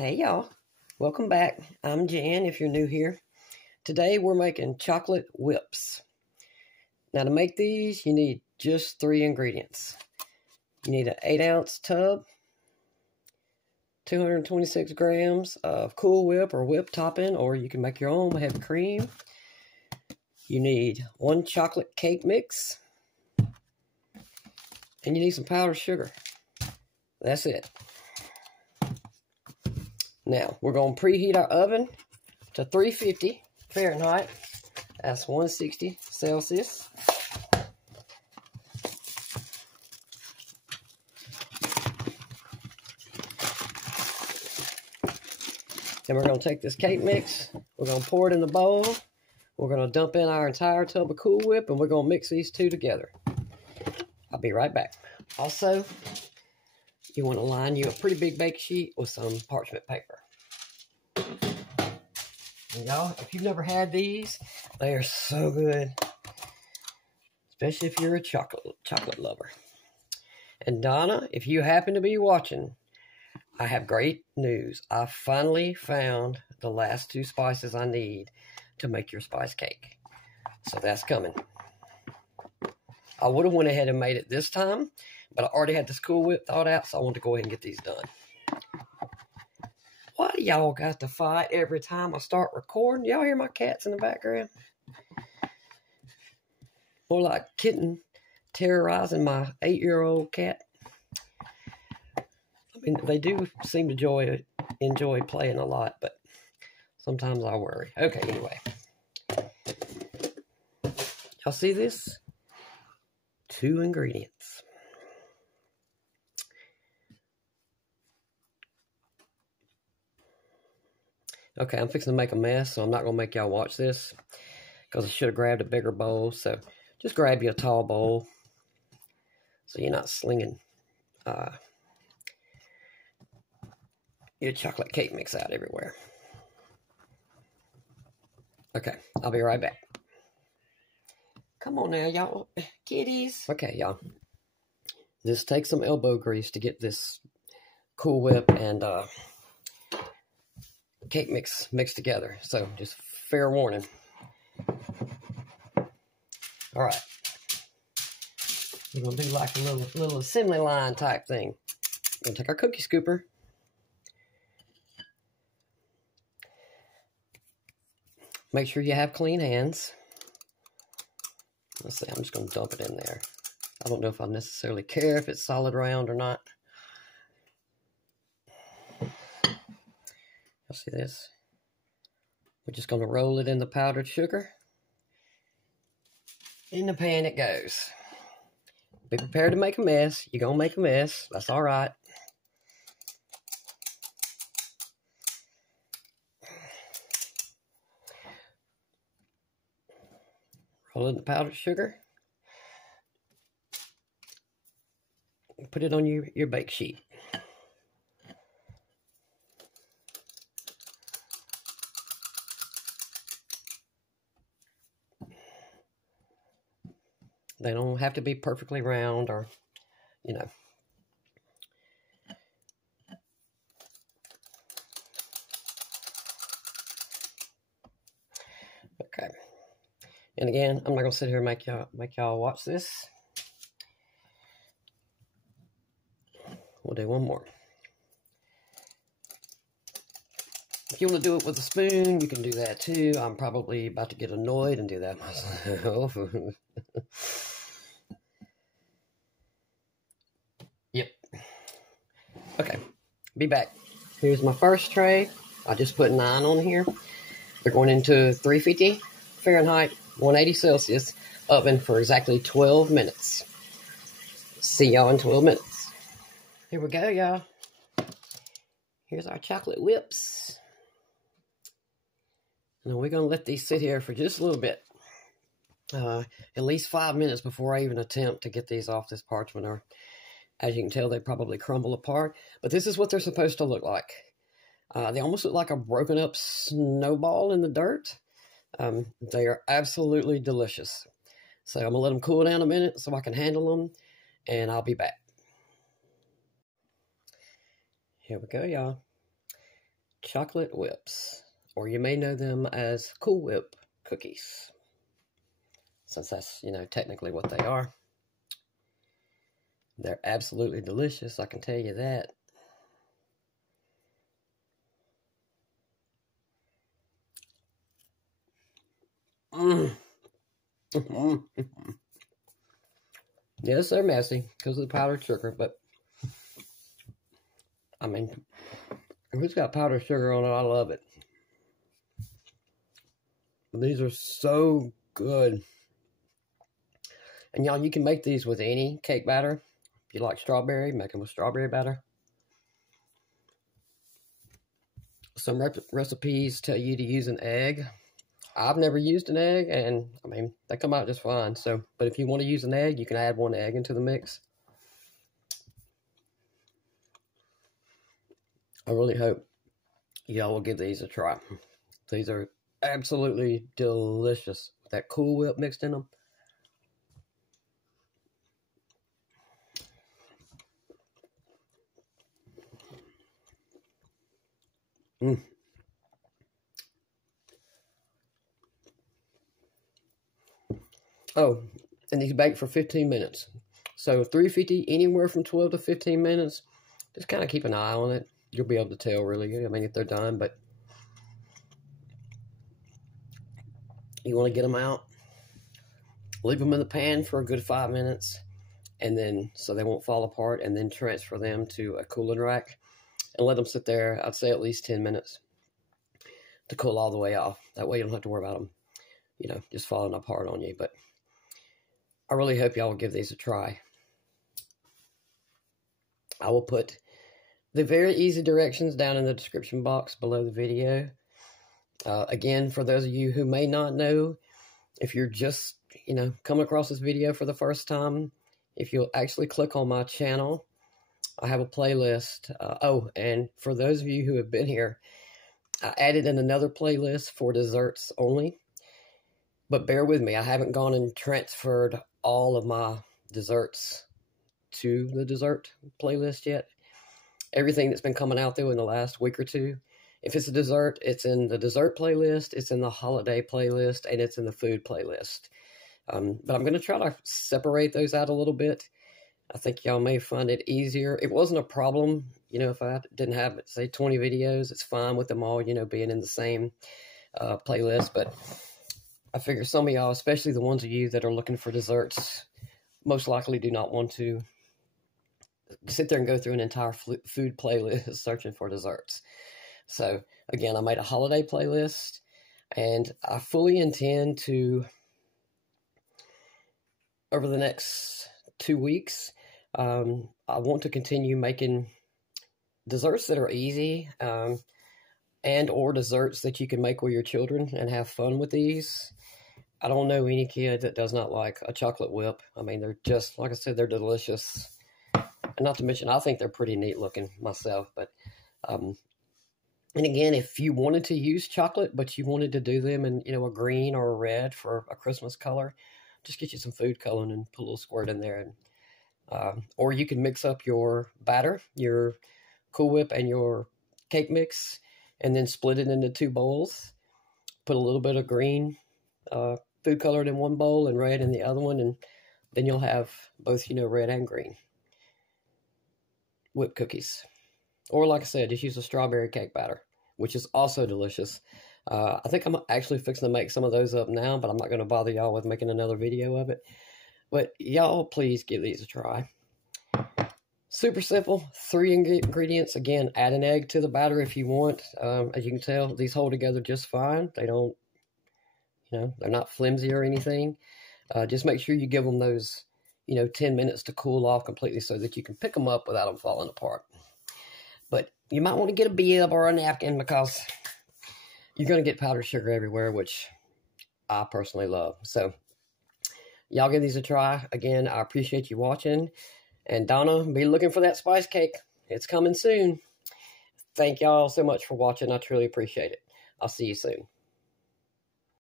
Hey y'all, welcome back. I'm Jan if you're new here. Today we're making chocolate whips. Now to make these you need just 3 ingredients. You need an 8-ounce tub, 226 grams of Cool Whip or whip topping, or you can make your own heavy cream. You need 1 chocolate cake mix, and you need some powdered sugar. That's it. Now, we're going to preheat our oven to 350 Fahrenheit. That's 160 Celsius. Then we're going to take this cake mix. We're going to pour it in the bowl. We're going to dump in our entire tub of Cool Whip, and we're going to mix these two together. I'll be right back. Also, you want to line you a pretty big bake sheet with some parchment paper. And y'all, if you've never had these, they are so good. Especially if you're a chocolate lover. And Donna, if you happen to be watching, I have great news. I finally found the last 2 spices I need to make your spice cake. So that's coming. I would have went ahead and made it this time, but I already had this Cool Whip thawed out, so I want to go ahead and get these done. Why do y'all got to fight every time I start recording? Y'all hear my cats in the background? More like kitten terrorizing my 8-year-old cat. I mean, they do seem to enjoy playing a lot, but sometimes I worry. Okay, anyway. Y'all see this? 2 ingredients. Okay, I'm fixing to make a mess, so I'm not going to make y'all watch this because I should have grabbed a bigger bowl. So just grab you a tall bowl so you're not slinging your chocolate cake mix out everywhere. Okay, I'll be right back. Come on now, y'all. Kitties. Okay, y'all. Just take some elbow grease to get this Cool Whip and cake mix mixed together. So just fair warning. All right. We're going to do like a little assembly line type thing. We're going to take our cookie scooper. Make sure you have clean hands. Let's see, I'm just going to dump it in there. I don't know if I necessarily care if it's solid round or not. You'll see this. We're just going to roll it in the powdered sugar. In the pan it goes. Be prepared to make a mess. You're going to make a mess. That's all right. Roll in the powdered sugar. Put it on your bake sheet. They don't have to be perfectly round or, you know. Okay. And again, I'm not going to sit here and make y'all watch this. We'll do one more. If you want to do it with a spoon, you can do that too. I'm probably about to get annoyed and do that myself. Yep. Okay, be back. Here's my first tray. I just put 9 on here. They're going into 350 Fahrenheit, 180 Celsius oven for exactly 12 minutes. See y'all in 12 minutes. Here we go, y'all. Here's our chocolate whips. Now we're going to let these sit here for just a little bit. At least 5 minutes before I even attempt to get these off this parchment. Or, as you can tell, they probably crumble apart. But this is what they're supposed to look like. They almost look like a broken up snowball in the dirt. They are absolutely delicious. So I'm going to let them cool down a minute so I can handle them. And I'll be back. Here we go, y'all. chocolate whips, or you may know them as Cool Whip cookies, since that's, technically what they are. They're absolutely delicious, I can tell you that. Yes, they're messy because of the powdered sugar, but I mean, if it's got powdered sugar on it, I love it. These are so good. And y'all, you can make these with any cake batter. If you like strawberry, make them with strawberry batter. Some recipes tell you to use an egg. I've never used an egg, and I mean, they come out just fine. So, but if you want to use an egg, you can add 1 egg into the mix. I really hope y'all will give these a try. These are absolutely delicious. That Cool Whip mixed in them. Oh, and these bake for 15 minutes. So 350, anywhere from 12 to 15 minutes. Just kind of keep an eye on it. You'll be able to tell really good. I mean, if they're done, but you want to get them out. Leave them in the pan for a good 5 minutes, and then so they won't fall apart, and then transfer them to a cooling rack and let them sit there, I'd say at least 10 minutes to cool all the way off. That way you don't have to worry about them, just falling apart on you. But I really hope y'all will give these a try. I will put the very easy directions down in the description box below the video. Again, for those of you who may not know, if you're just, coming across this video for the first time, if you'll actually click on my channel, I have a playlist. And for those of you who have been here, I added in another playlist for desserts only. But bear with me, I haven't gone and transferred all of my desserts to the dessert playlist yet. Everything that's been coming out, though, in the last week or two, if it's a dessert, it's in the dessert playlist, it's in the holiday playlist, and it's in the food playlist. But I'm going to try to separate those out a little bit. I think y'all may find it easier. It wasn't a problem, if I didn't have, say, 20 videos. It's fine with them all, being in the same playlist. But I figure some of y'all, especially the ones of you that are looking for desserts, most likely do not want to sit there and go through an entire food playlist searching for desserts. So, again, I made a holiday playlist, and I fully intend to, over the next 2 weeks, I want to continue making desserts that are easy, and or desserts that you can make with your children and have fun with these. I don't know any kid that does not like a chocolate whip. I mean, they're just, like I said, they're delicious. And not to mention, I think they're pretty neat looking myself. But, and again, if you wanted to use chocolate, but you wanted to do them in, a green or a red for a Christmas color, just get you some food coloring and put a little squirt in there. And, or you can mix up your batter, your Cool Whip and your cake mix, and then split it into 2 bowls. Put a little bit of green food colored in one bowl and red in the other one, and then you'll have both, red and green whip cookies. Or like I said, just use a strawberry cake batter, which is also delicious. I think I'm actually fixing to make some of those up now, but I'm not going to bother y'all with making another video of it. But y'all, please give these a try. Super simple, 3 ingredients. Again, add an egg to the batter if you want. As you can tell, these hold together just fine. They don't, they're not flimsy or anything. Just make sure you give them those, 10 minutes to cool off completely so that you can pick them up without them falling apart. But you might want to get a bib or a napkin because you're going to get powdered sugar everywhere, which I personally love. So, y'all give these a try. Again, I appreciate you watching. And Donna, be looking for that spice cake. It's coming soon. Thank y'all so much for watching. I truly appreciate it. I'll see you soon.